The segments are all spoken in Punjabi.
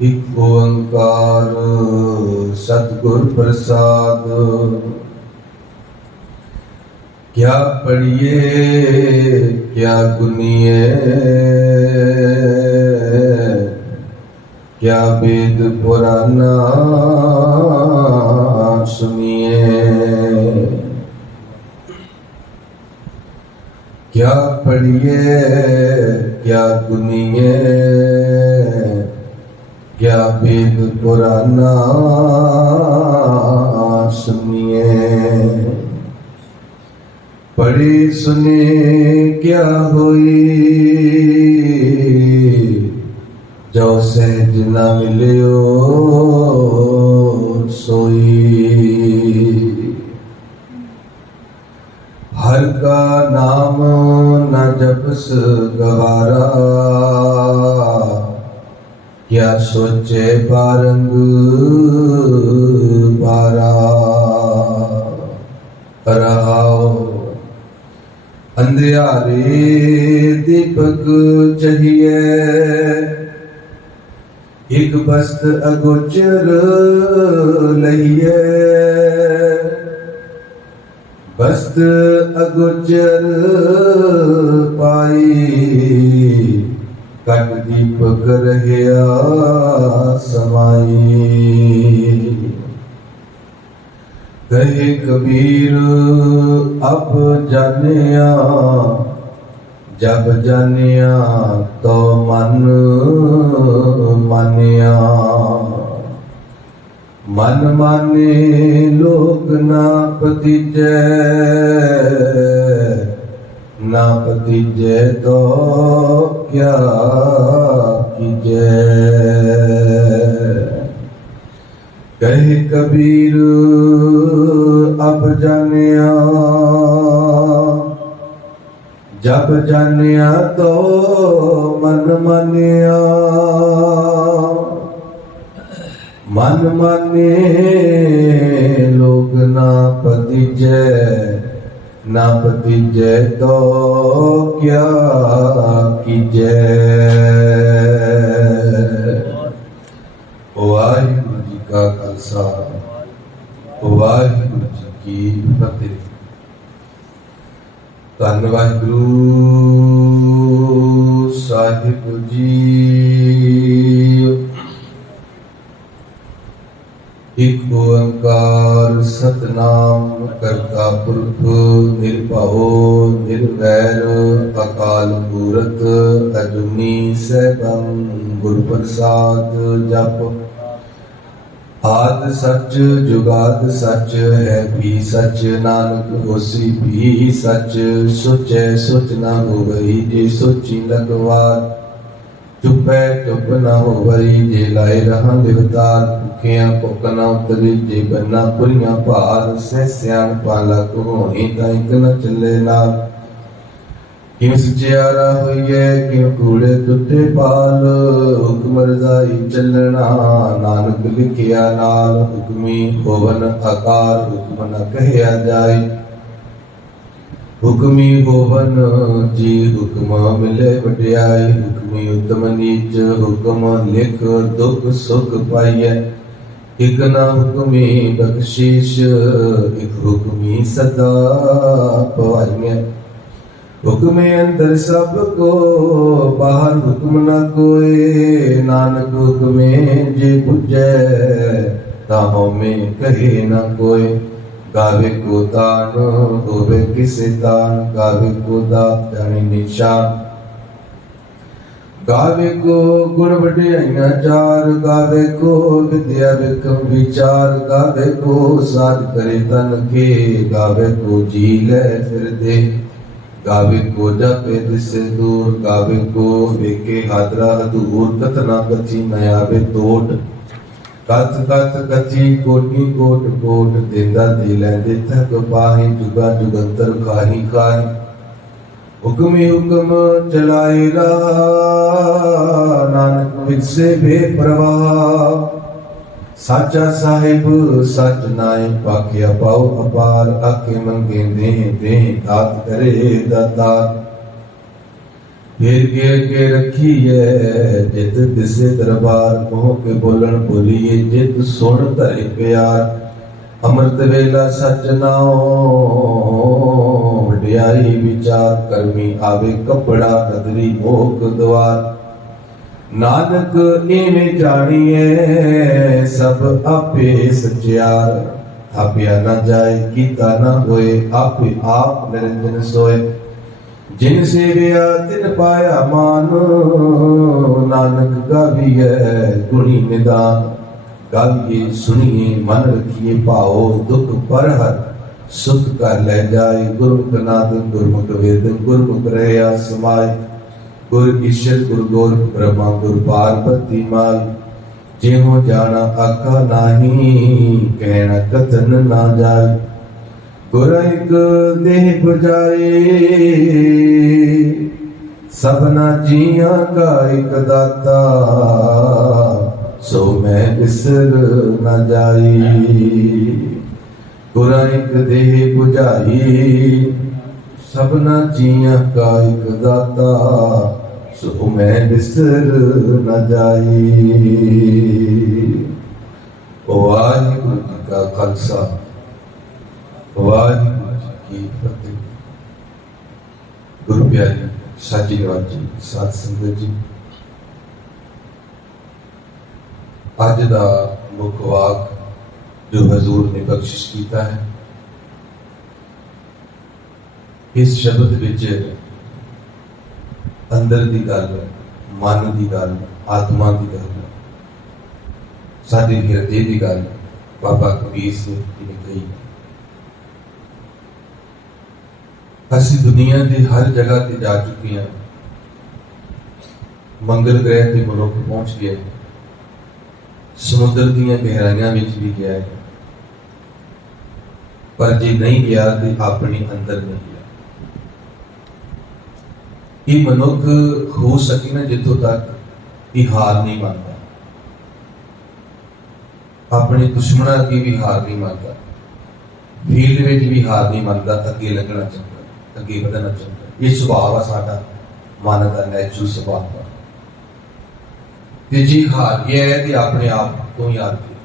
एक ओंकार सतगुर प्रसाद। क्या पढ़िए क्या गुनिए, क्या वेद पुराना सुनिए। क्या पढ़िए क्या गुनिए, क्या वेद पुराना सुनिए। पढ़े सुने क्या होई, जो सहज न मिलियो सोई। हर का नाम न जपस गवारा, क्या सोचे बारंग बारा। रहाओ अंधियारे दीपक चाहिए, एक बस्त अगोचर लहिए। बस्त अगोचर पाई, कट दीपक रहया समाई। कहे कबीर अब जानिया, जब जानिया तो मन मानिया। मन माने लोक ना पतीजै, ना पतीजै तो क्या कीजै। कहे कबीर अब जानिया, जब जानिया तो मन मानिया। मन माने लोग ना पतीजै, ना पतीजै तो क्या कीजै। वाहिगुरू जी का खालसा, वाहिगुरू जी की फतेह। धन वाहिगुरू साहिब जी। एक ओंकार सतनाम करता पुरख, निर्भओ निर्वैर अकाल मूरत अजूनी सैभं गुर प्रसाद। जप आद सच जुगाद सच है भी सच, नानक होसी भी सच। सोचै सोच न होवई, जे सोची लगवार। चुपै चुप न होवई, जे लाए रहां लिवतार। भुखियां भुख न उतरी, जे बन्ना पुरियां भार। सह सियाणपा लख होई, तां इक न चले नाल। किम सचियारा होइए किम कूड़े तुटे पाल। हुक्म रजाई चलना नानक लिखिया नाल। हुक्मी होवन आकार, हुक्म न कहया जाय। हुक्मी होवन जी हुक्म मिले वड्याई। हुक्मी उत्तम नीच हुक्म लिख, दुख सुख पाइए। एक न हुक्मी बख्शीश, एक हुक्मी सदा पवाइए। हुक्मे अंदर सब को, बाहर हुक्म न कोई। नानक हुक्मे जे बुझै, ताहों में कहे न कोई। गावे को तान होवे किसे तान, गावे को दात जाने निशान। गावे को गुण वड्याइयां चार, गावे को विद्या विक्रम विचार। गावे को साध करे तन के, गावे को जी ले फिर दे। गावे को जापे दिसे दूर, गावे को वेके हादरा हदूर। कतना कथी न आवे तोट, कथ कथ कथी कोटि कोट कोट। देंदा दे लैंदे थक पाही, जुगा जुगंतर खाही खाही। हुक्मी हुक्म चलाए रहा, नानक विरसे बेपरवाह। साचा साहिब सच नाय, पाखिया पाओ अपार। आके मंगे दे दे, दात करे दातार। फिर के रखिए जित दिसे दरबार, मोह के बोलन बोलिए जित सुन धरे प्यार। अमृत वेला सच नाओ वड्याई विचार, करमी आवे कपड़ा नदरी मोक द्वार। नानक इवें जानिए सब आपे सचियार, आपया न जाए कीता न होए, आपे आप निरंजन सोए। जिन सेविया तिन पाया मान, नानक गाविए गुणी निदान। गाविए सुनिए मन रखिए पाओ, दुख पर हर सुख कर ले जाए। गुरमुख नाद गुरमुख वेद, गुरमुख रहया समाय। गुर ईश्वर गुर गोरख ब्रह्मा, गुर पार्वती माई। जेहो जाना आखा नाही, कहना कथन ना जाए। गुर एक देह बुझाए, सबना जिया का एक दाता। सो मैं बिसर न जाई। गुर एक देह बुझाई, सबना जिया का एक दाता। सो मैं बिसर न जाई। वाहिगुरू जी का खालसा, वाहिगुरू जी की फतेह। गुरु प्यारी साची निवाज जी, साध संगत जी, अज दा मुख वाक जो हजूर ने बख्शिश किया है, इस शब्द विच अंदर दी गल, मन दी गल, आत्मा दी गल, साडे हिरदे दी गल बाबा कबीर सिंह जी ने कही। असी दुनिया के हर जगह ते जा चुके हैं, मंगल ग्रह ते मनुख पहुंच गया, समुद्र दीयां गहराइयां विच भी गया है, पर जे नहीं गया तो अपने अंदर नहीं गया। ये मनुख हो सके ना जितों तक कि हार नहीं मानता, अपने दुश्मनों की भी हार नहीं मानता, फील्ड में भी हार नहीं मानता, अगे लगना चाहता, अगे बढ़ना चाहता। ये स्वभाव है साडा, मन का नैचुरल स्वभाव है। जे हार गया है तो अपने आप तो ही हार गया,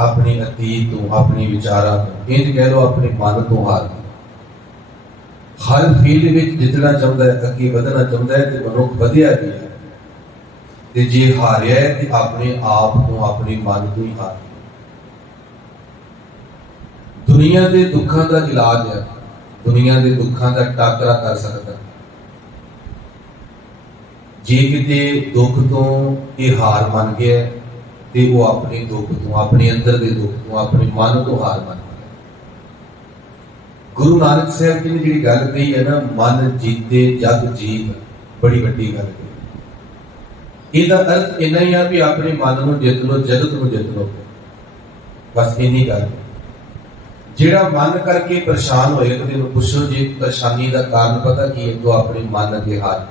अपने अतीत तो, अपने विचारों तो, इंज कह लो अपने मन तो हार गया। हर फील्ड में जितना चाहता है, अगे बढ़ना चाहता है तो मनुख बढ़िया गया है। जे हारिया है तो अपने आप तो, अपने मन तो ही हार गया। दुनिया के दुखों का इलाज है, दुनिया के दुखों का टाकरा कर सकता। जे किते दुख तो ये हार मान गया तो वो अपने दुख तो, अपने अंदर के दुख तो, अपने मन तो हार मान गया। गुरु नानक साहब जी ने जी गल कही है ना, मन जीते जग जीत, बड़ी वड्डी गल कही। इसका अर्थ इन्ना ही है भी अपने मन को जित लो, जगत को जित लो, बस इन्नी गल। जेड़ा मन करके परेशान होए तो तेन पुछो जी परेशानी का कारण पता की है, तो अपने मन अगे हार।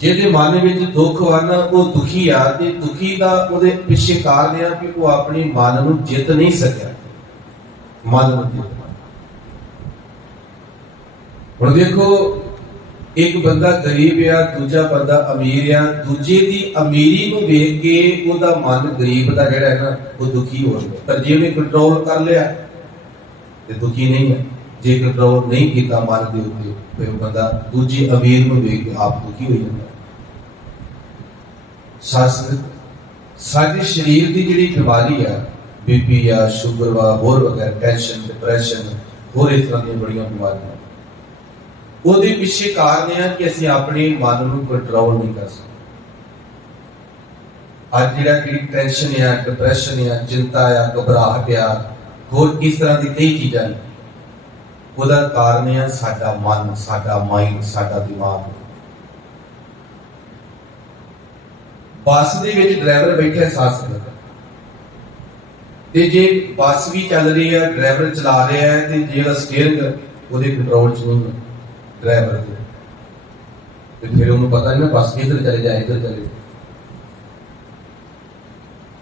जिहदे मन में दुख वन वो दुखी आ, ते दुखी का उहदे पिछे कारण है कि वो अपने मन को जित नहीं सकिया। मन को जित, हुण देखो एक बंदा गरीब आ, दूजा बंदा अमीर आ, दूजे की अमीरी को वेख के उहदा मन गरीब का जिहड़ा है ना वो दुखी हो गया। पर जे उहने कंट्रोल कर लिया तो दुखी नहीं है, जे कंट्रोल नहीं किया मन के उत्ते फिर बंदा दूजे अमीर को वेख के आप दुखी हो जाता। साडे शरीर की जिहड़ी बीमारी है, बीपी या शुगर वा होर वगैरह, टेंशन, डिप्रैशन, होर इस तरह दी बड़ियां बीमारियां, ਉਹਦੇ ਪਿੱਛੇ ਕਾਰਨ ਹੈ ਕਿ ਅਸੀਂ ਆਪਣੇ ਮਨ ਨੂੰ ਕੰਟਰੋਲ ਨਹੀਂ ਕਰ ਸਕਦੇ। ਅੱਜ ਜਿਹੜਾ ਕਿ ਟੈਨਸ਼ਨ ਹੈ, ਡਿਪਰੈਸ਼ਨ ਹੈ, ਚਿੰਤਾ ਹੈ, ਘਬਰਾਹਟ ਹੈ, ਹੋਰ ਇਸ ਤਰ੍ਹਾਂ ਦੀ ਕਈ ਚੀਜ਼ਾਂ ਨੇ, ਉਹਦਾ ਕਾਰਨ ਹੈ ਸਾਡਾ ਮਨ, ਸਾਡਾ ਮਾਈਂਡ, ਸਾਡਾ ਦਿਮਾਗ। ਬੱਸ ਦੇ ਵਿੱਚ ਡਰਾਈਵਰ ਬੈਠਾ ਸਾਥ ਸੰਗਤ, ਤੇ ਜੇ ਬੱਸ ਵੀ ਚੱਲ ਰਹੀ ਹੈ, ਡਰਾਈਵਰ ਚਲਾ ਰਿਹਾ ਹੈ, ਤੇ ਜਿਹੜਾ ਸਟੀਅਰਿੰਗ ਉਹਦੇ ਕੰਟਰੋਲ 'ਚ ਨਹੀਂ ਹੈ ड्राइवर के, फिर उन्हें पता नहीं ना बस इधर चले जाए, इधर चले।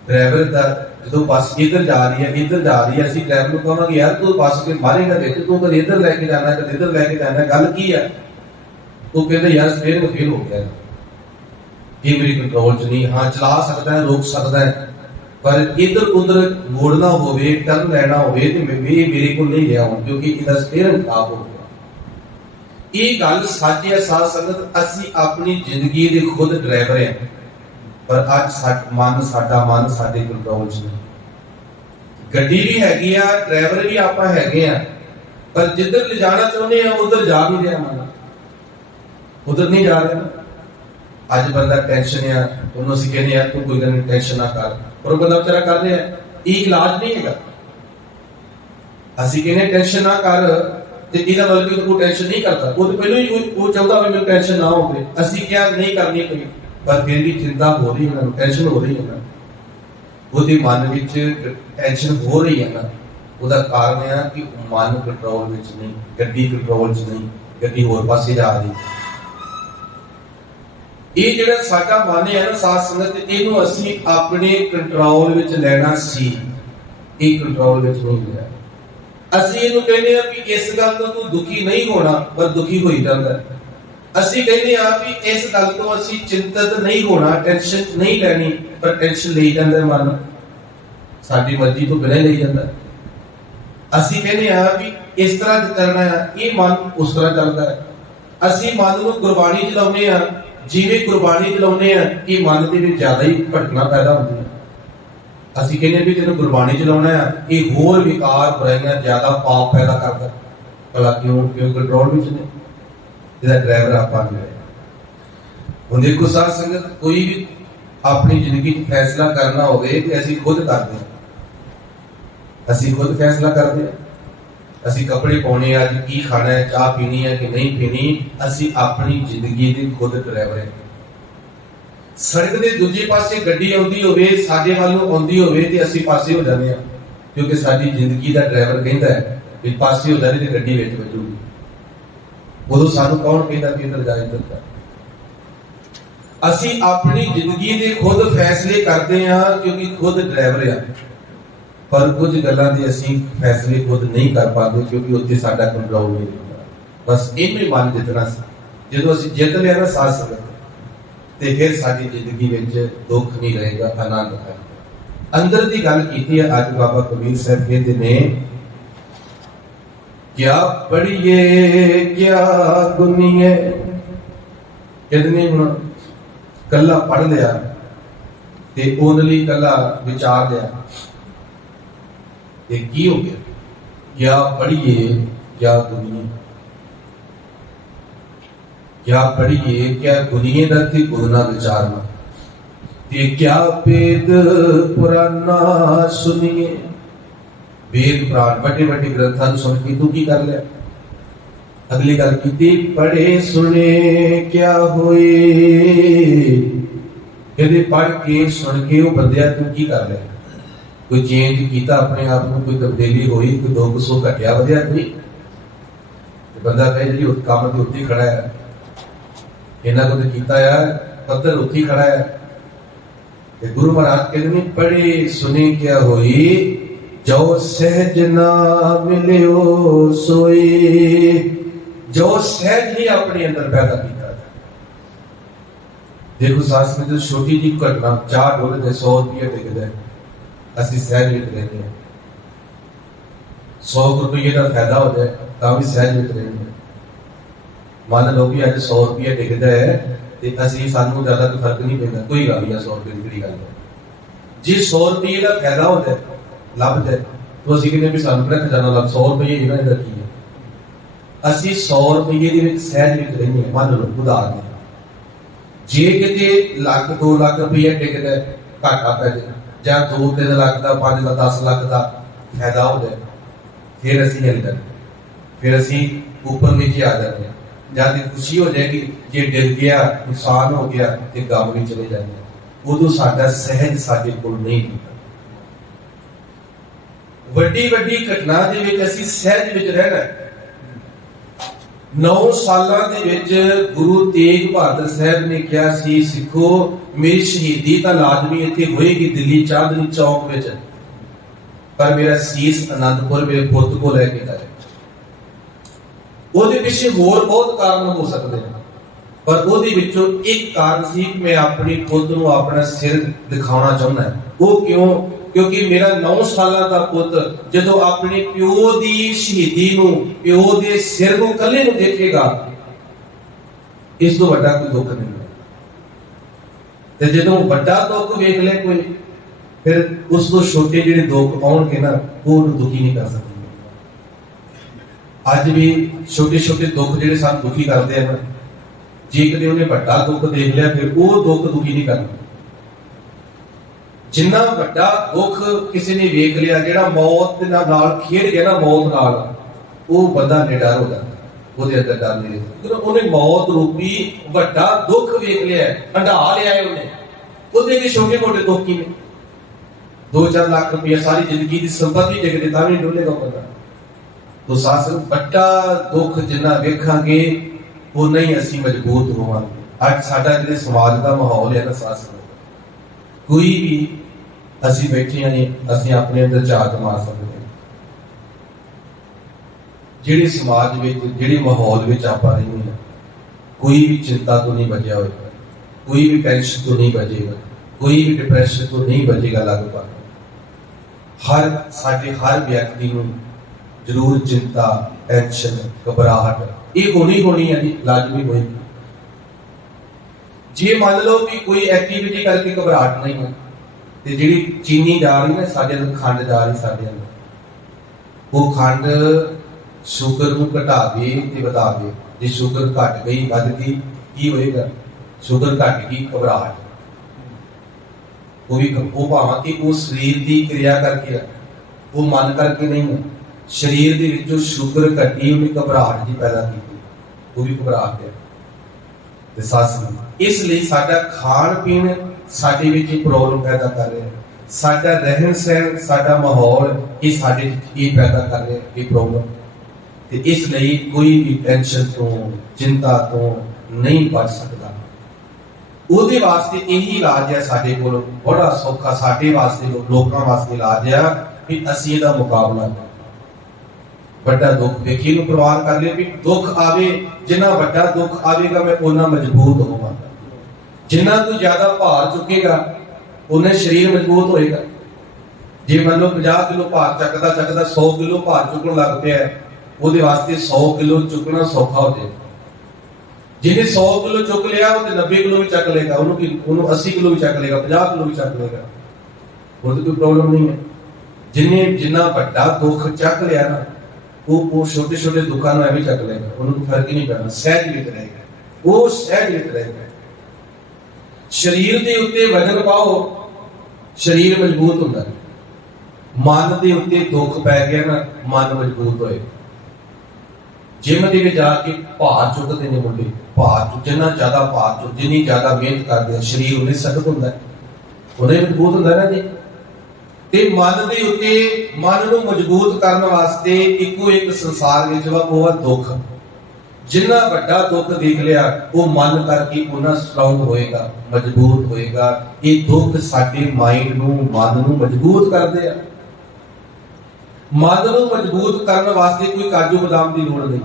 ड्राइवर का जो बस इधर जा रही है, इधर जा रही है, असं ड्राइवर को कहांगे यार तू बस के मारेगा बेच, तू कभी इधर लैके जाना, कभी इधर लैके जाना, गल की है? वो कहते यार स्टेयरिंग फेल हो गया, ये मेरी कंट्रोल च नहीं। हाँ चला सकता है, रोक सकता है, पर इधर उधर मोड़ना होवे, टर्न लेना होवे तो मेरे को नहीं लिया हूं, क्योंकि इधर स्टेयरिंग खराब हो गया। ये गल सच है साथ संगत, असी अपनी जिंदगी के खुद ड्राइवर हैं, पर अज साडा मन साडे कंट्रोल च नहीं। गड्डी भी हैगी आ, ड्राइवर भी आपां हैगे आ, पर जिधर ले जाना चाहते हैं उधर जा नहीं रहा, मन उधर नहीं जा रहा। अज बंदा टेंशन है, उन्होंने असीं कहने यार तू कोई गल टेंशन ना कर, पर वो बंदा बेचारा कर रहा है, ये इलाज नहीं है। असीं कहने टेंशन ना कर, ते इहदा मतलब कि तू टेंशन नहीं करता, वो तो पहले ही वो चाहता है मेरी टेंशन ना हो। असीं क्या नहीं करनी कोई, पर फिर भी चिंता हो रही है, टेंशन हो रही है, ਉਹਦੇ मन ਵਿੱਚ टेंशन हो रही है ना, ਉਹਦਾ ਕਾਰਨ ਹੈ ਕਿ मन कंट्रोल ਵਿੱਚ नहीं, ਗੱਡੀ कंट्रोल ਚ नहीं, ਗੱਡੀ ਹੋਰ ਪਾਸੇ ਜਾ ਰਹੀ। ਇਹ ਜਿਹੜਾ ਸਾਡਾ ਮਨ ਹੈ ਨਾ ਸਾਧ ਸੰਗਤ, ਇਹਨੂੰ ਅਸੀਂ ਆਪਣੇ ਕੰਟਰੋਲ ਵਿੱਚ ਲੈਣਾ ਸੀ, ਇਹ ਕੰਟਰੋਲ ਵਿੱਚ ਨਹੀਂ ਲਿਆ। ਅਸੀਂ ਇਹਨੂੰ ਕਹਿੰਦੇ ਆ ਕਿ ਇਸ ਗੱਲ ਤੋਂ ਤੂੰ ਦੁਖੀ ਨਹੀਂ ਹੋਣਾ, ਪਰ ਦੁਖੀ ਹੋਈ ਜਾਂਦਾ। ਅਸੀਂ ਕਹਿੰਦੇ ਆ ਵੀ ਇਸ ਗੱਲ ਤੋਂ ਅਸੀਂ ਚਿੰਤਤ ਨਹੀਂ ਹੋਣਾ, ਟੈਨਸ਼ਨ ਨਹੀਂ ਲੈਣੀ, ਪਰ ਟੈਨਸ਼ਨ ਲਈ ਜਾਂਦਾ ਮਨ, ਸਾਡੀ ਮਰਜ਼ੀ ਤੋਂ ਬਿਨਾਂ ਲਈ ਜਾਂਦਾ। ਅਸੀਂ ਕਹਿੰਦੇ ਆ ਵੀ ਇਸ ਤਰ੍ਹਾਂ ਕਰਨਾ ਹੈ, ਇਹ ਮਨ ਉਸ ਤਰ੍ਹਾਂ ਚੱਲਦਾ ਹੈ। ਅਸੀਂ ਮਨ ਨੂੰ ਗੁਰਬਾਣੀ ਚ ਲਾਉਂਦੇ ਆ, ਜਿਵੇਂ ਗੁਰਬਾਣੀ ਚ ਲਾਉਂਦੇ ਆ, ਇਹ ਮਨ ਦੇ ਵਿੱਚ ਜ਼ਿਆਦਾ ਹੀ ਭਟਕਣਾ ਪੈਦਾ ਹੁੰਦੀ ਹੈ। ਅਸੀਂ ਕਹਿੰਦੇ ਵੀ ਤੈਨੂੰ ਗੁਰਬਾਣੀ ਚ ਲਾਉਣਾ ਆ, ਇਹ ਹੋਰ ਵਿਕਾਰ ਬੁਰਾਈਆਂ ਜ਼ਿਆਦਾ ਪਾਪ ਪੈਦਾ ਕਰਦਾ। ਭਲਾ ਕਿਉਂ? ਕਿਉਂ ਕੰਟਰੋਲ ਵਿੱਚ ਨੇ, ਇਹਦਾ ਡਰਾਈਵਰ ਆਪਾਂ ਨਹੀਂ ਹੈ। ਹੁਣ ਦੇਖੋ ਸਾਧ ਸੰਗਤ, ਕੋਈ ਵੀ ਆਪਣੀ ਜ਼ਿੰਦਗੀ 'ਚ ਫੈਸਲਾ ਕਰਨਾ ਹੋਵੇ ਤੇ ਅਸੀਂ ਖੁਦ ਕਰਦੇ ਹਾਂ, ਅਸੀਂ ਖੁਦ ਫੈਸਲਾ ਕਰਦੇ ਹਾਂ। ਅਸੀਂ ਕੱਪੜੇ ਪਾਉਣੇ ਆ, ਅੱਜ ਕੀ ਖਾਣਾ ਹੈ, ਚਾਹ ਪੀਣੀ ਹੈ ਕਿ ਨਹੀਂ ਪੀਣੀ, ਅਸੀਂ ਆਪਣੀ ਜ਼ਿੰਦਗੀ ਦੇ ਖੁਦ ਡਰਾਈਵਰ ਹਾਂ। ਸੜਕ ਦੇ ਦੂਜੇ ਪਾਸੇ ਗੱਡੀ ਆਉਂਦੀ ਹੋਵੇ, ਸਾਡੇ ਵੱਲ ਨੂੰ ਆਉਂਦੀ ਹੋਵੇ ਤੇ ਅਸੀਂ ਪਾਸੇ ਹੋ ਜਾਂਦੇ ਹਾਂ, ਕਿਉਂਕਿ ਸਾਡੀ ਜ਼ਿੰਦਗੀ ਦਾ ਡਰਾਈਵਰ ਕਹਿੰਦਾ ਹੈ ਕਿ ਪਾਸੇ ਹੋ ਜਾਣੀ ਤੇ ਗੱਡੀ ਵਿੱਚ ਵੱਜੂਗੀ। ਉਦੋਂ ਸਾਨੂੰ ਕੌਣ ਕਹਿੰਦਾ ਕਿ ਇੱਧਰ ਜਾ, ਇੱਧਰ ਜਾ। ਅਸੀਂ ਆਪਣੀ ਜ਼ਿੰਦਗੀ ਦੇ ਖੁਦ ਫੈਸਲੇ ਕਰਦੇ ਹਾਂ, ਕਿਉਂਕਿ ਖੁਦ ਡਰਾਈਵਰ ਆ। ਪਰ ਕੁਝ ਗੱਲਾਂ ਦੇ ਅਸੀਂ ਫੈਸਲੇ ਖੁਦ ਨਹੀਂ ਕਰ ਪਾਉਂਦੇ, ਕਿਉਂਕਿ ਉੱਤੇ ਸਾਡਾ ਕੰਟਰੋਲ ਨਹੀਂ ਹੁੰਦਾ। ਬਸ ਇਹਨੂੰ ਹੀ ਮਨ ਜਿੱਤਣਾ ਸੀ। ਜਦੋਂ ਅਸੀਂ ਜਿੱਤ ਲਿਆ ਨਾ ਸਾਧ ਸੰਗਤ, ਤੇ ਫਿਰ ਸਾਡੀ ਜ਼ਿੰਦਗੀ ਵਿੱਚ ਦੁੱਖ ਨਹੀਂ ਰਹੇਗਾ, ਆਨੰਦ ਹੈ। ਅੰਦਰ ਦੀ ਗੱਲ ਕੀਤੀ ਹੈ ਅੱਜ ਬਾਬਾ ਕਬੀਰ ਸਾਹਿਬ ਕਹਿੰਦੇ ਨੇ, क्या पढ़िए क्या गुनिए। कितने हुण कला पढ़ लिया ते ओनली कला विचार लिया, ये की हो गया? क्या पढ़िए क्या गुनिए, क्या पढ़िए क्या गुनिए दा ते गुना विचारना, ते क्या वेद पुराना सुनिए। वेद पुराण बड़े बड़े ग्रंथां सुन के तू की कर लिया? अगली गल की पढ़े सुने क्या होए, कहते पढ़ के सुन के वो बंदिया तू की कर लिया? कोई चेंज किया अपने आप में, कोई तब्दीली हुई, कोई 200 घटिया वधिया कोई बंदा कहे जी काम तो उत्ते खड़ा है, इन्ना कुछ किया है, पत्थर उत्ते खड़ा है। गुरु महाराज कहते पढ़े सुने क्या होई, जो सहज ना मिलियो सोई। जो सहज ही अपने अंदर पैदा किया। देखो सास में जो छोटी जी घटना, 4 डोले थे 100 रुपये टिकते, असि सहज विच रहते हैं। 100 रुपये का फायदा हो जाए तो भी सहज विच रहते। मान लो कि अज 100 रुपया टिकता है तो असि सानू ज्यादा कोई फर्क नहीं पैंदा, कोई गल नहीं। 100 रुपये की गल है, जे 100 रुपये का फायदा हो जाए लभ जाए तो असं कहते भी सानू किहड़ा खजाना लभ, 100 रुपये इन्हां ने रखी है। असि 100 रुपये दे विच सहज विच रहिंदे हां। मान लो उदाहरण जे किते लाख 2 लाख रुपया टिकदा घाटा पै जाए, जां 2-3 लाख का 5 लाख 10 लाख का फायदा हो जाए, फिर असि हिल जाते, फिर असि ऊपर नीचे आ जाते हैं। जब खुशी हो जाएगी, जे डिग गया नुकसान हो गया तो गम भी चले जाते हैं। उदों साडा सहज साडे कोल नहीं होंदा। ਵੱਡੀ ਵੱਡੀ ਘਟਨਾ ਦੇ ਵਿੱਚ ਅਸੀਂ ਸਹਿਜ ਵਿੱਚ ਰਹਿਣਾ। 9 ਸਾਲਾਂ ਦੇ ਵਿੱਚ ਗੁਰੂ ਤੇਗ ਬਹਾਦਰ ਸਾਹਿਬ ਨੇ ਕਿਹਾ ਸੀ, ਸਿੱਖੋ ਮੇਰੀ ਸ਼ਹੀਦੀ ਤਾਂ ਲਾਜ਼ਮੀ ਇੱਥੇ ਹੋਏਗੀ ਦਿੱਲੀ ਚਾਂਦਨੀ ਚੌਕ ਵਿੱਚ, ਪਰ ਮੇਰਾ ਸੀਸ ਆਨੰਦਪੁਰ ਮੇਰੇ ਪੁੱਤ ਕੋ ਲੈ ਕੇ ਜਾਏ। ਉਹਦੇ ਪਿੱਛੇ ਹੋਰ ਬਹੁਤ ਕਾਰਨ ਹੋ ਸਕਦੇ ਨੇ, पर ਉਹਦੇ ਵਿੱਚੋਂ ਇੱਕ ਕਾਰਨ ਸੀ ਕਿ ਮੈਂ ਆਪਣੀ ਪੁੱਤ ਨੂੰ ਆਪਣਾ ਸਿਰ ਦਿਖਾਉਣਾ ਚਾਹੁੰਦਾ। ਉਹ ਕਿਉਂ? ਕਿਉਂਕਿ ਮੇਰਾ 9 ਸਾਲਾਂ ਦਾ ਪੁੱਤ ਜਦੋਂ ਆਪਣੇ ਪਿਓ ਦੀ ਸ਼ਹੀਦੀ ਨੂੰ, ਪਿਓ ਦੇ ਸਿਰ ਨੂੰ ਕੱਲੇ ਨੂੰ ਦੇਖੇਗਾ, ਇਸ ਤੋਂ ਵੱਡਾ ਕੋਈ ਦੁੱਖ ਨਹੀਂ। ਤੇ ਜਦੋਂ ਵੱਡਾ ਦੁੱਖ ਵੇਖ ਲੈ ਕੋਈ, ਫਿਰ ਉਸ ਤੋਂ ਛੋਟੇ ਜਿਹੜੇ ਦੁੱਖ ਆਉਣਗੇ ਨਾ, ਉਹ ਉਹਨੂੰ ਦੁਖੀ ਨਹੀਂ ਕਰ ਸਕਦੇ। ਅੱਜ ਵੀ ਛੋਟੇ ਛੋਟੇ ਦੁੱਖ ਜਿਹੜੇ ਸਾਨੂੰ ਦੁਖੀ ਕਰਦੇ ਆ ਨਾ, ਜੇ ਕਦੇ ਉਹਨੇ ਵੱਡਾ ਦੁੱਖ ਦੇਖ ਲਿਆ, ਫਿਰ ਉਹ ਦੁੱਖ ਦੁਖੀ ਨਹੀਂ ਕਰਦਾ। ਜਿੰਨਾ ਵੱਡਾ ਦੁੱਖ ਕਿਸੇ ਨੇ ਵੇਖ ਲਿਆ, ਜਿਹੜਾ ਮੌਤ ਦੇ ਨਾਲ ਖੇਡ ਗਿਆ ਨਾ, ਮੌਤ ਨਾਲ, ਉਹ ਬੰਦਾ ਨਿਡਰ ਹੋ ਜਾਂਦਾ, ਉਹਦੇ ਅੰਦਰ ਡਰ ਨਹੀਂ ਰਹਿੰਦਾ। ਕਿਉਂਕਿ ਉਹਨੇ ਮੌਤ ਰੂਪੀ ਵੱਡਾ ਦੁੱਖ ਵੇਖ ਲਿਆ, ਹੰਢਾ ਲਿਆ ਹੈ ਉਹਨੇ। ਉਹਦੇ ਲਈ ਛੋਟੇ ਮੋਟੇ ਦੁੱਖ ਕੀ ਨੇ? 2-4 ਲੱਖ ਰੁਪਇਆ ਸਾਰੀ ਜ਼ਿੰਦਗੀ ਦੀ ਸੰਪत्ति ਟਿਕਦੇ ਤਾਂ ਵੀ ਡੁੱਲੇਗਾ ਬੰਦਾ। ਤੋ ਸਾਸ ਵੱਡਾ ਦੁੱਖ ਜਿੰਨਾ ਵੇਖਾਂਗੇ, ਉਨਾ ਹੀ ਅਸੀਂ ਮਜ਼ਬੂਤ ਹੋਵਾਂਗੇ। ਅੱਜ ਸਾਡਾ ਜਿਹੜੇ ਸਮਾਜ ਦਾ ਮਾਹੌਲ ਹੈ ਨਾ ਸਾਸ, ਕੋਈ ਵੀ ਅਸੀਂ ਬੈਠੇ ਹਾਂ, ਅਸੀਂ ਆਪਣੇ ਅੰਦਰ ਝਾਤ ਮਾਰ ਸਕਦੇ ਹਾਂ। ਜਿਹੜੇ ਸਮਾਜ ਵਿੱਚ, ਜਿਹੜੇ ਮਾਹੌਲ ਵਿੱਚ ਆਪਾਂ ਰਹਿੰਦੇ ਹਾਂ, ਕੋਈ ਵੀ ਚਿੰਤਾ ਤੋਂ ਨਹੀਂ ਬਚਿਆ ਹੋਏਗਾ, ਕੋਈ ਵੀ ਟੈਨਸ਼ਨ ਤੋਂ ਨਹੀਂ ਬਚੇਗਾ, ਕੋਈ ਵੀ ਡਿਪਰੈਸ਼ਨ ਤੋਂ ਨਹੀਂ ਬਚੇਗਾ ਲਗਭਗ। ਹਰ ਵਿਅਕਤੀ ਨੂੰ ਜ਼ਰੂਰ ਚਿੰਤਾ, ਟੈਨਸ਼ਨ, ਘਬਰਾਹਟ ਇਹ ਹੋਣੀ ਹੈ ਜੀ, ਲਾਜ਼ਮੀ ਹੋਏਗੀ। ਜੇ ਮੰਨ ਲਓ ਕਿ ਕੋਈ ਐਕਟੀਵਿਟੀ ਕਰਕੇ ਘਬਰਾਹਟ ਨਹੀਂ ਹੈ, ਤੇ ਜਿਹੜੀ ਚੀਨੀ ਜਾ ਰਹੀ ਨਾ ਸਾਡੇ ਅੰਦਰ, ਖੰਡ ਜਾ ਰਹੀ ਸਾਡੇ ਅੰਦਰ, ਉਹ ਖੰਡ ਸ਼ੂਗਰ ਨੂੰ ਘਟਾ ਦੇ ਤੇ ਵਧਾ ਦੇ। ਜੇ ਸ਼ੂਗਰ ਘਟ ਗਈ, ਵੱਧ ਗਈ, ਕੀ ਹੋਏਗਾ? ਸ਼ੂਗਰ ਘਟ ਗਈ, ਘਬਰਾਹਟ। ਉਹ ਭਾਵਾਂ ਕਿ ਉਹ ਸਰੀਰ ਦੀ ਕਿਰਿਆ ਕਰਕੇ, ਉਹ ਮਨ ਕਰਕੇ ਨਹੀਂ ਹੈ। ਸਰੀਰ ਦੇ ਵਿੱਚੋਂ ਸ਼ੂਗਰ ਘਟੀ, ਉਹਨੇ ਘਬਰਾਹਟ ਜੀ ਪੈਦਾ ਕੀਤੀ, ਉਹ ਵੀ ਘਬਰਾਹਟ ਹੈ। ਤੇ ਸਾਸ ਇਸ ਲਈ ਸਾਡਾ ਖਾਣ ਪੀਣ ਸਾਡੇ ਵਿੱਚ ਹੀ ਪ੍ਰੋਬਲਮ ਪੈਦਾ ਕਰ ਰਿਹਾ, ਸਾਡਾ ਰਹਿਣ ਸਹਿਣ, ਸਾਡਾ ਮਾਹੌਲ, ਇਹ ਸਾਡੇ ਇਹ ਪੈਦਾ ਕਰ ਰਿਹਾ ਇਹ ਪ੍ਰੋਬਲਮ। ਤੇ ਇਸ ਲਈ ਕੋਈ ਵੀ ਟੈਨਸ਼ਨ ਤੋਂ, ਚਿੰਤਾ ਤੋਂ ਨਹੀਂ ਬਚ ਸਕਦਾ। ਉਹਦੇ ਵਾਸਤੇ ਇਹੀ ਇਲਾਜ ਹੈ ਸਾਡੇ ਕੋਲ, ਬੜਾ ਸੌਖਾ ਸਾਡੇ ਵਾਸਤੇ, ਲੋਕਾਂ ਵਾਸਤੇ ਇਲਾਜ ਹੈ ਕਿ ਅਸੀਂ ਇਹਦਾ ਮੁਕਾਬਲਾ ਕਰੀਏ। ਵੱਡਾ ਦੁੱਖ ਵੇਖੀ ਨੂੰ ਪ੍ਰਵਾਨ ਕਰ ਲਿਆ ਵੀ ਦੁੱਖ ਆਵੇ, ਜਿੰਨਾ ਵੱਡਾ ਦੁੱਖ ਆਵੇਗਾ ਮੈਂ ਉਹਨਾਂ ਮਜ਼ਬੂਤ ਹੋਵਾਂਗਾ। ਜਿੰਨਾ ਤੂੰ ਜ਼ਿਆਦਾ ਭਾਰ ਚੁੱਕੇਗਾ, ਉਹਨਾਂ ਸਰੀਰ ਮਜ਼ਬੂਤ ਹੋਏਗਾ। ਜੇ ਮੰਨ ਲਓ 50 ਕਿਲੋ ਭਾਰ ਚੱਕਦਾ 100 ਕਿਲੋ ਭਾਰ ਚੁੱਕਣ ਲੱਗ ਪਿਆ, ਉਹਦੇ ਵਾਸਤੇ 100 ਕਿਲੋ ਚੁੱਕਣਾ ਸੌਖਾ ਹੋ ਜਾਏਗਾ। ਜਿਹਨੇ 100 ਕਿਲੋ ਚੁੱਕ ਲਿਆ, ਉਹ ਤੇ 90 ਕਿਲੋ ਵੀ ਚੱਕ ਲੇਗਾ, ਉਹਨੂੰ 80 ਕਿਲੋ ਵੀ ਚੱਕ ਲੇਗਾ, 50 ਕਿਲੋ ਵੀ ਚੱਕ ਲੇਗਾ, ਉਹਦੀ ਕੋਈ ਪ੍ਰੋਬਲਮ ਨਹੀਂ ਹੈ। ਜਿੰਨਾ ਵੱਡਾ ਦੁੱਖ ਚੱਕ ਲਿਆ ਨਾ, ਉਹ ਛੋਟੇ ਛੋਟੇ ਦੁੱਖਾਂ ਨੂੰ ਐਵੇਂ ਚੱਕ ਲੇਗਾ, ਉਹਨੂੰ ਫਰਕ ਹੀ ਨਹੀਂ ਪੈਣਾ, ਸਹਿਜ ਵਿੱਚ ਰਹੇਗਾ, ਉਹ ਸਹਿਜ ਵਿੱਚ ਰਹੇਗਾ। ਸਰੀਰ ਦੇ ਉੱਤੇ ਵਜ਼ਨ ਪਾਓ, ਸਰੀਰ ਮਜ਼ਬੂਤ ਹੁੰਦਾ। ਮਨ ਦੇ ਉੱਤੇ ਦੁੱਖ ਪੈ ਗਿਆ ਨਾ, ਮਨ ਮਜ਼ਬੂਤ ਹੋਏਗਾ। ਜਿਮ ਦੇ ਵਿੱਚ ਜਾ ਕੇ ਭਾਰ ਚੁੱਕਦੇ ਨੇ ਮੁੰਡੇ, ਜਿੰਨਾ ਜ਼ਿਆਦਾ ਭਾਰ ਚੁੱਕ, ਜਿੰਨੀ ਜ਼ਿਆਦਾ ਮਿਹਨਤ ਕਰਦੇ ਆ, ਸਰੀਰ ਉਹਨੇ ਸਖਤ ਹੁੰਦਾ, ਉਹਨੇ ਮਜ਼ਬੂਤ ਹੁੰਦਾ ਨਾ ਜੀ। ਤੇ ਮਨ ਦੇ ਉੱਤੇ, ਮਨ ਨੂੰ ਮਜ਼ਬੂਤ ਕਰਨ ਵਾਸਤੇ ਇੱਕੋ ਇੱਕ ਸੰਸਾਰ ਵਿੱਚ ਵਾ, ਉਹ ਹੈ ਦੁੱਖ। ਜਿੰਨਾ ਵੱਡਾ ਦੁੱਖ ਦੇਖ ਲਿਆ, ਉਹ ਮਨ ਕਰਕੇ ਉਹਨਾਂ ਸਟਰੋਂਗ ਹੋਏਗਾ, ਮਜ਼ਬੂਤ ਹੋਏਗਾ। ਇਹ ਦੁੱਖ ਸਾਡੇ ਮਾਈਂਡ ਨੂੰ, ਮਨ ਨੂੰ ਮਜ਼ਬੂਤ ਕਰਦੇ ਆ। ਮਨ ਨੂੰ ਮਜ਼ਬੂਤ ਕਰਨ ਵਾਸਤੇ ਕੋਈ ਕਾਜੂ ਬਦਾਮ ਦੀ ਲੋੜ ਨਹੀਂ।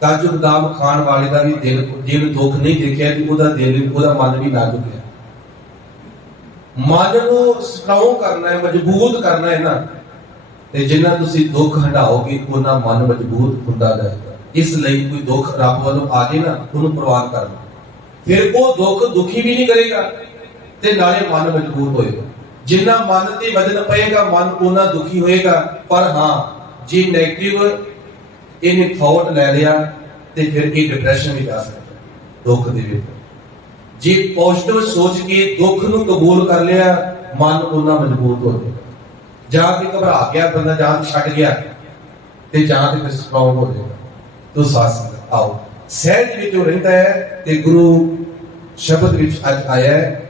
ਕਾਜੂ ਬਦਾਮ ਖਾਣ ਵਾਲੇ ਦਾ ਵੀ ਦਿਲ, ਜਿਹਨੂੰ ਦੁੱਖ ਨਹੀਂ ਦੇਖਿਆ, ਕਿ ਉਹਦਾ ਦਿਲ, ਉਹਦਾ ਮਨ ਵੀ ਨਾਜ਼ੁਕ ਹੈ। ਮਨ ਨੂੰ ਸਟਰੋਂਗ ਕਰਨਾ ਹੈ, ਮਜ਼ਬੂਤ ਕਰਨਾ ਹੈ ਨਾ, ਤੇ ਜਿੰਨਾ ਤੁਸੀਂ ਦੁੱਖ ਹਟਾਓਗੇ, ਉਹਨਾਂ ਮਨ ਮਜ਼ਬੂਤ ਹੁੰਦਾ ਜਾਏਗਾ। ਇਸ ਲਈ ਕੋਈ ਦੁੱਖ ਰੱਬ ਵੱਲੋਂ ਆ ਜੇ ਨਾ, ਉਹਨੂੰ ਪ੍ਰਵਾਨ ਕਰਨਾ, ਫਿਰ ਉਹ ਦੁੱਖ ਦੁਖੀ ਵੀ ਨਹੀਂ ਕਰੇਗਾ ਤੇ ਨਾਲੇ ਮਨ ਮਜ਼ਬੂਤ ਹੋਏਗਾ। ਜਿੰਨਾ ਮਨ ਤੇ ਵਜ਼ਨ ਪਏਗਾ, ਮਨ ਉਹਨਾਂ ਦੁਖੀ ਹੋਏਗਾ। ਪਰ ਹਾਂ, ਜੇ ਨੈਗੇਟਿਵ ਇਹਨੇ ਥਾਟ ਲੈ ਲਿਆ, ਤੇ ਫਿਰ ਇਹ ਡਿਪਰੈਸ਼ਨ ਵਿੱਚ ਆ ਸਕਦਾ, ਦੁੱਖ ਦੇ ਵਿੱਚ। ਜੇ ਪੋਜ਼ਿਟਿਵ ਸੋਚ ਕੇ ਦੁੱਖ ਨੂੰ ਕਬੂਲ ਕਰ ਲਿਆ, ਮਨ ਉਹਨਾਂ ਮਜ਼ਬੂਤ ਹੋ ਜਾਏਗਾ। ਜਾਂ ਤੇ ਘਬਰਾ ਗਿਆ ਬੰਦਾ, ਜਾਂ ਤੇ ਛੱਡ ਗਿਆ, ਤੇ ਜਾਂ ਤੇ ਫਿਰ ਸਟਰੋਂਗ ਹੋ ਜਾਏਗਾ। ਤੋ ਸਾਥ ਆਓ, ਸਹਿਜ ਵਿੱਚ ਜੋ ਰਹਿੰਦਾ ਹੈ, ਤੇ ਗੁਰੂ ਸ਼ਬਦ ਵਿੱਚ ਅੱਜ ਆਇਆ ਹੈ,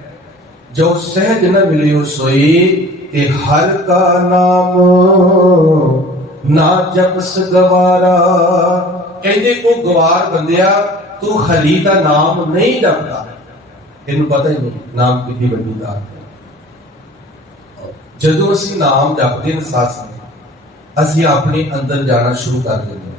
ਜੋ ਸਹਿਜ न मिलियो सोई, ते हर का नाम ना जपस गवारा। कहते वो गवार बंदिया, तू हरि का नाम नहीं जपता, तेनू पता ही नहीं नाम कितनी बड़ी दात है। जदों असीं नाम जपते हैं साथ, असीं अपने अंदर जाना शुरू कर देते हैं।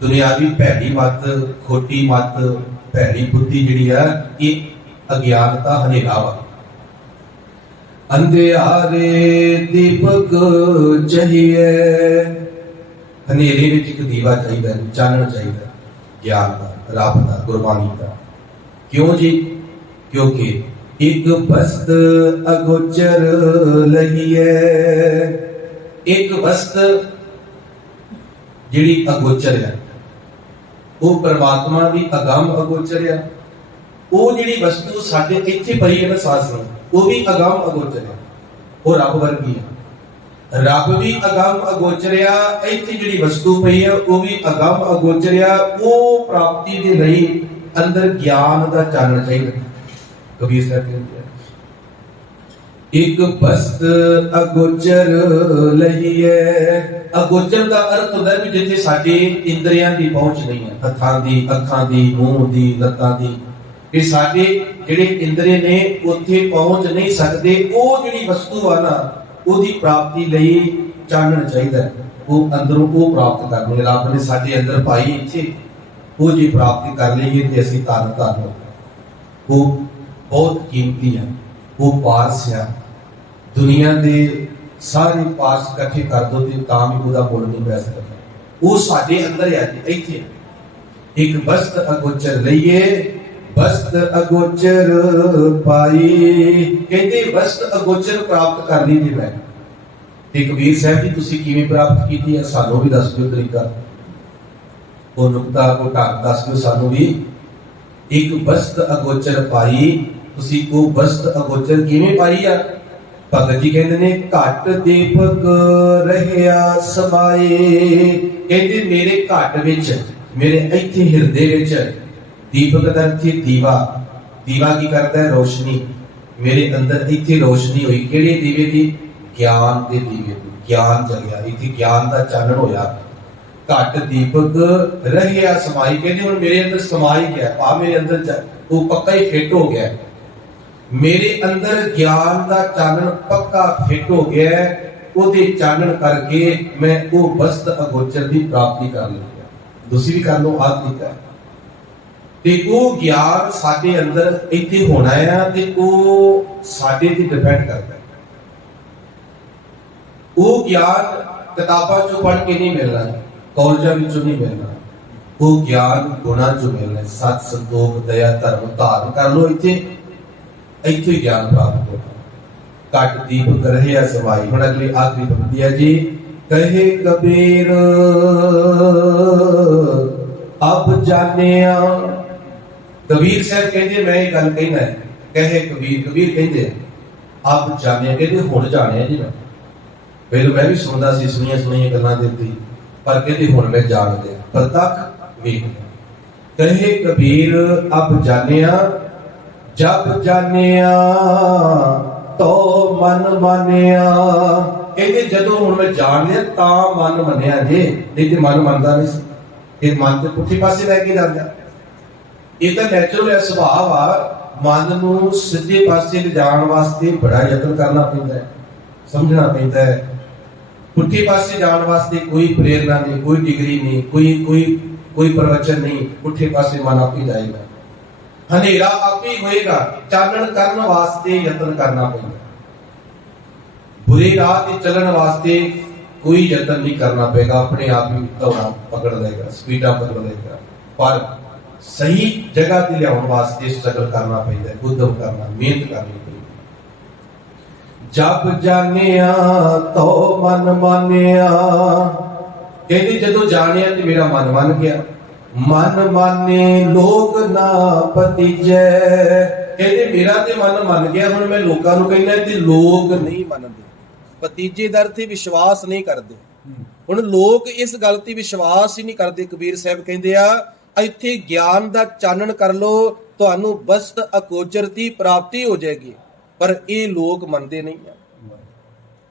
ਦੁਨਿਆਵੀ ਭੈੜੀ ਮੱਤ, ਖੋਟੀ ਮੱਤ, ਭੈੜੀ ਬੁੱਧੀ ਜਿਹੜੀ ਆ ਇਹ ਅਗਿਆਨਤਾ ਹਨੇਰਾ ਵਾ। ਅੰਧਿਆਰੇ ਦੀਪਕ ਚਾਹੀਏ, ਹਨੇਰੇ ਵਿੱਚ ਇੱਕ ਦੀਵਾ ਚਾਹੀਦਾ, ਚਾਨਣ ਚਾਹੀਦਾ ਗਿਆਨ ਦਾ, ਰੱਬ ਦਾ, ਗੁਰਬਾਣੀ ਦਾ। ਕਿਉਂ ਜੀ? ਕਿਉਂਕਿ ਇੱਕ ਬਸਤ ਅਗੋਚਰ ਲਹੀਏ, ਇੱਕ ਬਸਤ ਜਿਹੜੀ ਅਗੋਚਰ ਹੈ ਉਹ ਪਰਮਾਤਮਾ ਦੀ ਅਗੰਮ ਅਗੋਚਰ ਹੈ। ਉਹ ਜਿਹੜੀ ਵਸਤੂ ਸਾਡੇ ਇੱਥੇ ਪਈ ਹੈ ਨਾ ਸਾਸ ਨੂੰ, ਉਹ ਵੀ ਅਗੰਮ ਅਗੋਚਰ ਹੈ, ਉਹ ਰੱਬ ਵਰਗੀ ਹੈ। ਰੱਬ ਵੀ ਅਗੰਮ ਅਗੋਚਰ ਆ, ਇੱਥੇ ਜਿਹੜੀ ਵਸਤੂ ਪਈ ਹੈ ਉਹ ਵੀ ਅਗੰਮ ਅਗੋਚਰ ਆ। ਉਹ ਪ੍ਰਾਪਤੀ ਦੇ ਲਈ ਅੰਦਰ ਗਿਆਨ ਦਾ ਚਾਨਣ ਚਾਹੀਦਾ। ਕਬੀਰ ਸਾਹਿਬ ਕਹਿੰਦੇ ਆ, ਇੱਕ ਬਸਤ ਅਗੋਚਰ ਲਈਏ। ਅਗੋਚਰ ਦਾ ਅਰਥ ਹੁੰਦਾ ਵੀ ਜਿੱਥੇ ਸਾਡੇ ਇੰਦਰੀਆਂ ਦੀ ਪਹੁੰਚ ਨਹੀਂ ਹੈ, ਹੱਥਾਂ ਦੀ, ਅੱਖਾਂ ਦੀ, ਮੂੰਹ ਦੀ, ਲੱਤਾਂ ਦੀ, ਇਹ ਸਾਡੇ ਜਿਹੜੇ ਇੰਦਰੀ ਨੇ ਉੱਥੇ ਪਹੁੰਚ ਨਹੀਂ ਸਕਦੇ। ਉਹ ਜਿਹੜੀ ਵਸਤੂ ਆ ਨਾ ਉਹਦੀ ਪ੍ਰਾਪਤੀ ਲਈ ਚਾਨਣ ਚਾਹੀਦਾ, ਉਹ ਅੰਦਰੋਂ ਉਹ ਪ੍ਰਾਪਤ ਕਰਨੀ। ਰੱਬ ਨੇ ਸਾਡੇ ਅੰਦਰ ਪਾਈ ਇੱਥੇ, ਉਹ ਜੇ ਪ੍ਰਾਪਤੀ ਕਰ ਲਈਏ ਤੇ ਅਸੀਂ ਧੰਨ ਧੰਨ। ਉਹ ਬਹੁਤ ਕੀਮਤੀ ਆ, ਉਹ ਪਾਰਸ ਆ। ਦੁਨੀਆ ਦੇ ਸਾਰੇ ਪਾਰਸ ਇਕੱਠੇ ਕਰ ਦੋ ਤੇ ਤਾਂ ਵੀ ਉਹਦਾ ਮੁੱਲ ਨਹੀਂ ਪੈ ਸਕਦਾ। ਉਹ ਸਾਡੇ ਅੰਦਰ ਆ ਜੀ, ਇੱਥੇ। ਇੱਕ ਬਸਤ ਅਗੋਚਰ ਲਈਏ, ਬਸਤ ਅਗੋਚਰ ਪਾਈ। ਕਹਿੰਦੇ ਬਸਤ ਅਗੋਚਰ ਪ੍ਰਾਪਤ ਕਰ ਲਈ ਜੀ ਮੈਂ। ਤੇ ਕਬੀਰ ਸਾਹਿਬ ਜੀ ਤੁਸੀਂ ਕਿਵੇਂ ਪ੍ਰਾਪਤ ਕੀਤੀ ਹੈ, ਸਾਨੂੰ ਵੀ ਦੱਸ ਦਿਓ ਤਰੀਕਾ, ਉਹ ਨੁਕਤਾ, ਉਹ ਢੰਗ ਦੱਸ ਦਿਓ ਸਾਨੂੰ ਵੀ। ਇੱਕ ਬਸਤ ਅਗੋਚਰ ਪਾਈ, ਤੁਸੀਂ ਉਹ ਬਸਤ ਅਗੋਚਰ ਕਿਵੇਂ ਪਾਈ ਆ? ਭਗਤ ਜੀ ਕਹਿੰਦੇ ਨੇ ਘਟ ਦੀਪਕ ਰਹਿਆ ਸਮਾਏ। ਕਹਿੰਦੇ ਮੇਰੇ ਘਟ ਵਿੱਚ, ਮੇਰੇ ਇੱਥੇ ਹਿਰਦੇ ਵਿੱਚ, ਦੀਪਕ ਦਾ ਇੱਥੇ ਦੀਵਾ। ਦੀਵਾ ਕੀ ਕਰਦਾ ਹੈ? ਰੋਸ਼ਨੀ। ਮੇਰੇ ਅੰਦਰ ਇੱਥੇ ਰੋਸ਼ਨੀ ਹੋਈ, ਕਿਹੜੇ ਦੀਵੇ ਦੀ? ਗਿਆਨ ਦੇ ਦੀਵੇ ਦੀ। ਗਿਆਨ ਜਗਿਆ, ਇੱਥੇ ਗਿਆਨ ਦਾ ਚਾਨਣ ਹੋਇਆ। ਘਟ ਦੀਪਕ ਰਹਿਆ ਸਮਾਈ। ਕਹਿੰਦੇ ਹੁਣ ਮੇਰੇ ਅੰਦਰ ਸਮਾਈ ਗਿਆ, ਆ ਮੇਰੇ ਅੰਦਰ ਉਹ ਪੱਕਾ ਹੀ ਫਿੱਟ ਹੋ ਗਿਆ। ਮੇਰੇ ਅੰਦਰ ਗਿਆਨ ਦਾ ਚਾਨਣ ਪੱਕਾ ਫਿੱਟ ਹੋ ਗਿਆ। ਉਹਦੇ ਚਾਨਣ ਕਰਕੇ ਮੈਂ ਉਹ ਬਸਤ ਅਗੋਚਰ ਦੀ ਪ੍ਰਾਪਤੀ ਕਰ ਲਈ। ਤੁਸੀਂ ਵੀ ਕਰ ਲਓ ਆਹ ਤਰੀਕਾ। ਤੇ ਉਹ ਗਿਆਨ ਸਾਡੇ ਅੰਦਰ ਇੱਥੇ ਹੋਣਾ ਆ ਤੇ ਉਹ ਸਾਡੇ ਤੇ ਡਿਪੈਂਡ ਕਰਦਾ। ਉਹ ਗਿਆਨ ਕਿਤਾਬਾਂ ਚੋਂ ਪੜ੍ਹ ਕੇ ਨਹੀਂ ਮਿਲਣਾ, ਕਾਲਜਾਂ ਵਿੱਚੋਂ ਨਹੀਂ ਮਿਲਣਾ। ਉਹ ਗਿਆਨ ਗੁਣਾਂ ਚੋਂ ਮਿਲਣਾ। ਸਤ, ਸੰਤੋਖ, ਦਇਆ, ਧਰਮ ਧਾਰਨ ਕਰ ਲੋ ਇੱਥੇ, ਇੱਥੇ ਗਿਆਨ ਪ੍ਰਾਪਤ ਹੋਣਾ। ਘਟ ਦੀਪਕ ਰਹਿਆ ਸਮਾਈ। ਹੁਣ ਅਗਲੀ ਆਖਰੀ ਪੰਕਤੀ ਹੈ ਜੀ। ਕਹੇ ਕਬੀਰ ਅਬ ਜਾਣਿਆ। ਕਬੀਰ ਸਾਹਿਬ ਕਹਿੰਦੇ ਮੈਂ ਇਹ ਗੱਲ ਕਹਿਣਾ ਹੈ। ਕਹੇ ਕਬੀਰ, ਕਬੀਰ ਕਹਿੰਦੇ ਅਬ ਜਾਣਿਆ, ਕਹਿੰਦੇ ਹੁਣ ਜਾਣਿਆ ਜੀ ਮੈਂ। ਪਹਿਲਾਂ ਮੈਂ ਵੀ ਸੁਣਦਾ ਸੀ, ਸੁਣੀਆਂ ਗੱਲਾਂ ਦੇ ਉੱਤੇ, ਪਰ ਕਹਿੰਦੇ ਹੁਣ ਮੈਂ ਜਾਣ ਗਿਆ, ਪ੍ਰਤੱਖ ਵੇਖ। ਕਹੇ ਕਬੀਰ ਅਬ ਜਾਣਿਆ, ਜਬ ਜਾਣਿਆ ਤੋ ਮਨ ਮਾਨਿਆ। ਕਹਿੰਦੇ ਜਦੋਂ ਹੁਣ ਮੈਂ ਜਾਣ ਲਿਆ ਤਾਂ ਮਨ ਮੰਨਿਆ ਜੇ, ਨਹੀਂ ਤੇ ਮਨ ਮੰਨਦਾ ਨਹੀਂ ਸੀ। ਇਹ ਮਨ ਤੇ ਪੁੱਠੇ ਪਾਸੇ ਲੈ ਕੇ ਜਾਂਦਾ। ਇਹ ਤਾਂ ਨੈਚੁਰਲ ਹੈ, ਸੁਭਾਅ ਆ। ਮਨ ਨੂੰ ਸਿੱਧੇ ਪਾਸੇ ਲਿਜਾਣ ਵਾਸਤੇ ਬੜਾ ਯਤਨ ਕਰਨਾ ਪੈਂਦਾ ਹੈ, ਸਮਝਣਾ ਪੈਂਦਾ ਹੈ। ਪੁੱਠੇ ਪਾਸੇ ਜਾਣ ਵਾਸਤੇ ਕੋਈ ਪ੍ਰੇਰਨਾ ਨਹੀਂ, ਕੋਈ ਡਿਗਰੀ ਨਹੀਂ, ਕੋਈ ਪ੍ਰਵਚਨ ਨਹੀਂ। ਪੁੱਠੇ ਪਾਸੇ ਮਨ ਆਪੇ ਜਾਏਗਾ, ਹਨੇਰਾ ਆਪੇ ਹੋਏਗਾ। ਚਾਨਣ ਕਰਨ ਵਾਸਤੇ ਯਤਨ ਕਰਨਾ ਪੈਂਦਾ। ਬੁਰੇ ਰਾਹ ਤੇ ਚੱਲਣ ਵਾਸਤੇ ਕੋਈ ਯਤਨ ਨਹੀਂ ਕਰਨਾ ਪਏਗਾ, ਆਪਣੇ ਆਪ ਹੀ ਦੌੜਾ ਪਕੜ ਲਏਗਾ, ਸਪੀਡਾਂ ਪਕੜ ਲਏਗਾ। ਪਰ ਸਹੀ ਜਗ੍ਹਾ ਤੇ ਲਿਆਉਣ ਵਾਸਤੇ ਸਟਰਗਲ ਕਰਨਾ ਪੈਂਦਾ, ਉਦਮ ਕਰਨਾ, ਮਿਹਨਤ ਕਰਨੀ ਪੈਂਦੀ। ਜਬ ਜਾਣਿਆ ਤੋ ਮਨ ਮਾਨਿਆ। ਕਹਿੰਦੇ ਜਦੋਂ ਜਾਣਿਆ ਤੇ ਮੇਰਾ ਮਨ ਮੰਨ ਗਿਆ। ਮਨ ਮਾਨੇ ਲੋਕ ਨਾ ਪਤੀਜੈ। ਕਹਿੰਦੇ ਮੇਰਾ ਤੇ ਮਨ ਮੰਨ ਗਿਆ, ਹੁਣ ਮੈਂ ਲੋਕਾਂ ਨੂੰ ਕਹਿੰਦਾ ਤੇ ਲੋਕ ਨਹੀਂ ਮੰਨਦੇ। ਪਤੀਜੇ ਦਾ ਅਰਥ ਵਿਸ਼ਵਾਸ ਨਹੀਂ ਕਰਦੇ। ਹੁਣ ਲੋਕ ਇਸ ਗੱਲ ਤੇ ਵਿਸ਼ਵਾਸ ਹੀ ਨਹੀਂ ਕਰਦੇ। ਕਬੀਰ ਸਾਹਿਬ ਕਹਿੰਦੇ ਆ ਇੱਥੇ ਗਿਆਨ ਦਾ ਚਾਨਣ ਕਰ ਲੋ, ਤੁਹਾਨੂੰ ਬਸਤ ਅਗੋਚਰ ਦੀ ਪ੍ਰਾਪਤੀ ਹੋ ਜਾਏਗੀ। ਪਰ ਇਹ ਲੋਕ ਮੰਨਦੇ ਨਹੀਂ ਆ।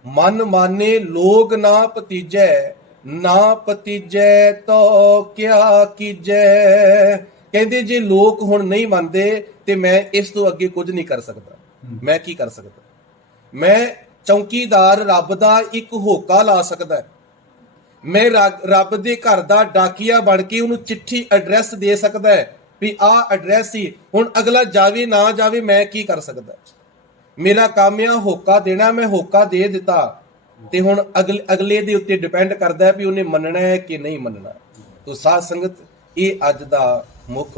ਮਨ ਮਾਨੇ ਲੋਕ ਨਾ ਪਤੀਜੈ, ਨਾ ਪਤੀਜੈ ਤੋ ਕਿਆ ਕੀਜੈ। ਕਹਿੰਦੇ ਜੇ ਲੋਕ ਹੁਣ ਨਹੀਂ ਮੰਨਦੇ ਤੇ ਮੈਂ ਇਸ ਤੋਂ ਅੱਗੇ ਕੁਝ ਨਹੀਂ ਕਰ ਸਕਦਾ। ਮੈਂ ਕੀ ਕਰ ਸਕਦਾ? ਮੈਂ ਚੌਕੀਦਾਰ ਰੱਬ ਦਾ ਇੱਕ ਹੋਕਾ ਲਾ ਸਕਦਾ। ਮੈਂ ਰੱਬ ਦੇ ਘਰ ਦਾ ਡਾਕੀਆ ਬਣ ਕੇ ਉਹਨੂੰ ਚਿੱਠੀ ਐਡਰੈਸ ਦੇ ਸਕਦਾ ਹੈ ਵੀ ਆਹ ਐਡਰੈਸ ਹੀ। ਹੁਣ ਅਗਲਾ ਜਾਵੇ ਨਾ ਜਾਵੇ, ਮੈਂ ਕੀ ਕਰ ਸਕਦਾ? ਮੇਰਾ ਕੰਮ ਆ ਹੋਕਾ ਦੇਣਾ, ਮੈਂ ਹੋਕਾ ਦੇ ਦਿੱਤਾ ਤੇ ਹੁਣ ਅਗਲੇ ਦੇ ਉੱਤੇ ਡਿਪੈਂਡ ਕਰਦਾ ਹੈ ਵੀ ਉਹਨੇ ਮੰਨਣਾ ਹੈ ਕਿ ਨਹੀਂ ਮੰਨਣਾ। ਤੋ ਸਾਧ ਸੰਗਤ, ਇਹ ਅੱਜ ਦਾ ਮੁੱਖ